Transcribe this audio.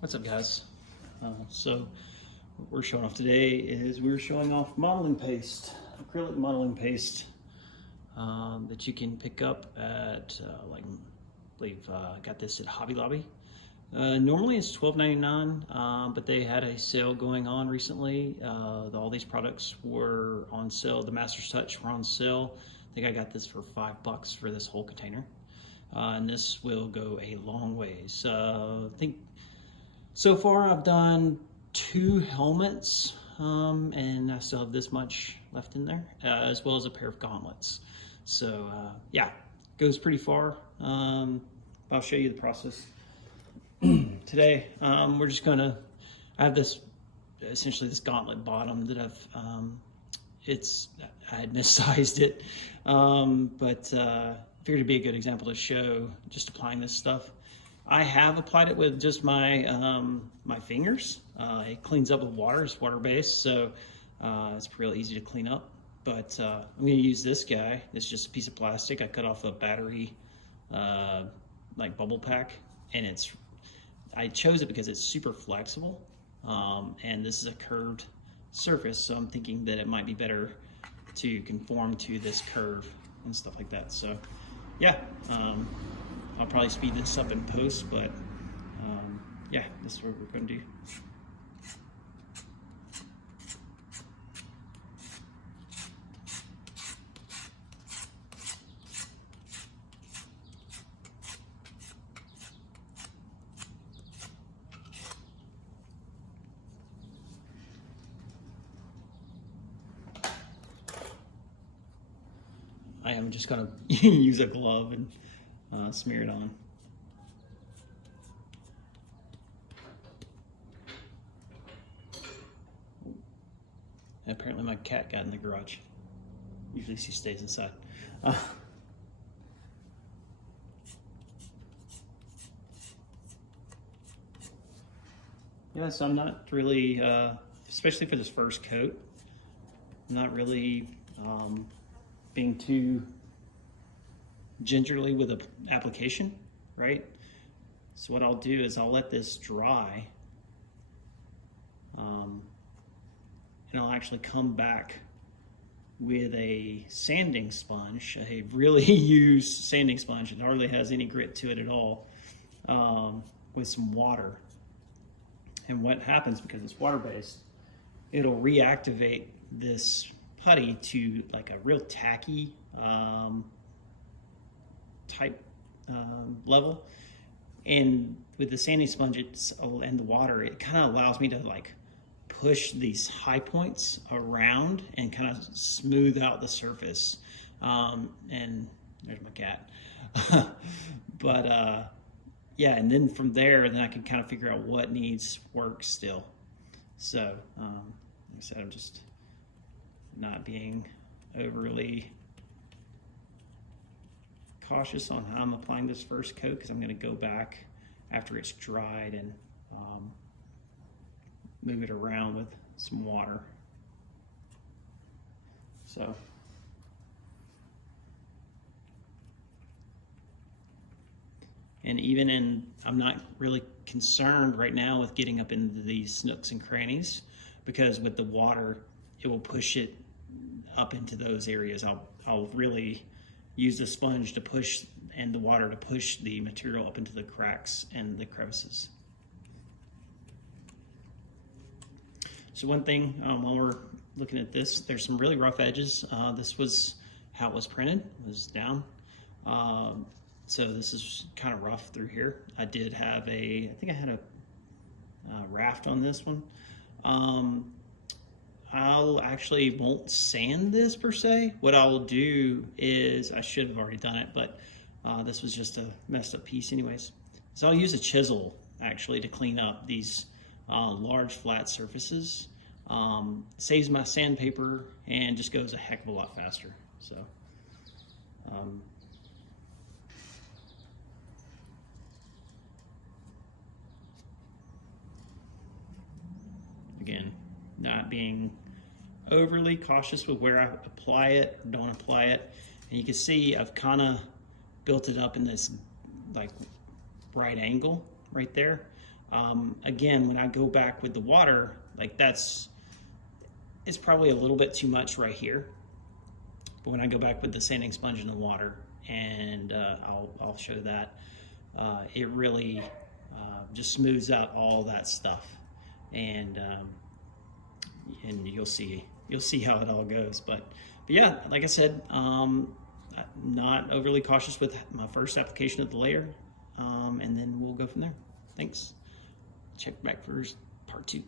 What's up, guys? So what we're showing off today is we're showing off modeling paste, acrylic modeling paste that you can pick up at I believe got this at Hobby Lobby. Normally it's $12.99, but they had a sale going on recently. All these products were on sale. The Master's Touch were on sale. I think I got this for $5 for this whole container. And this will go a long ways. I think so far I've done 2 helmets, and I still have this much left in there, as well as a pair of gauntlets. So yeah, goes pretty far. I'll show you the process. Today we're just gonna, I have this, essentially this gauntlet bottom that I had missized it, but figured it'd be a good example to show just applying this stuff. I have applied it with just my my fingers. It cleans up with water. It's water-based, so it's real easy to clean up. But I'm going to use this guy. It's just a piece of plastic. I cut off a battery like bubble pack, and I chose it because it's super flexible, and this is a curved surface, so I'm thinking that it might be better to conform to this curve and stuff like that. So yeah, I'll probably speed this up in post, but yeah, this is what we're going to do. I am just going to use a glove and smear it on. And apparently my cat got in the garage. Usually she stays inside. Yeah, so I'm not really, especially for this first coat, I'm not really being too gingerly with the application, right? So what I'll do is I'll let this dry, and I'll actually come back with a sanding sponge, a really used sanding sponge. It hardly has any grit to it at all, with some water. And what happens, because it's water-based, it'll reactivate this putty to like a real tacky type level. And with the sanding sponge and the water, it kind of allows me to like push these high points around and kind of smooth out the surface. And there's my cat. But yeah, and then from there, then I can kind of figure out what needs work still. So like I said, I'm just not being overly cautious on how I'm applying this first coat, because I'm going to go back after it's dried and move it around with some water. So and I'm not really concerned right now with getting up into these nooks and crannies, because with the water, it will push it up into those areas. I'll really use the sponge to push, and the water to push the material up into the cracks and the crevices. So one thing, while we're looking at this, there's some really rough edges. This was how it was printed, it was down. So this is kind of rough through here. I did have I think I had a raft on this one. I'll actually won't sand this per se. What I'll do is, I should have already done it, but this was just a messed up piece anyways. So I'll use a chisel actually to clean up these large flat surfaces. Saves my sandpaper and just goes a heck of a lot faster. So again, not being overly cautious with where I apply it, don't apply it. And you can see I've kind of built it up in this like right angle right there. Again, when I go back with the water, like it's probably a little bit too much right here. But when I go back with the sanding sponge in the water, and I'll show that, it really just smooths out all that stuff, and you'll see how it all goes. But yeah, like I said, not overly cautious with my first application of the layer, and then we'll go from there. Thanks. Check back for part 2.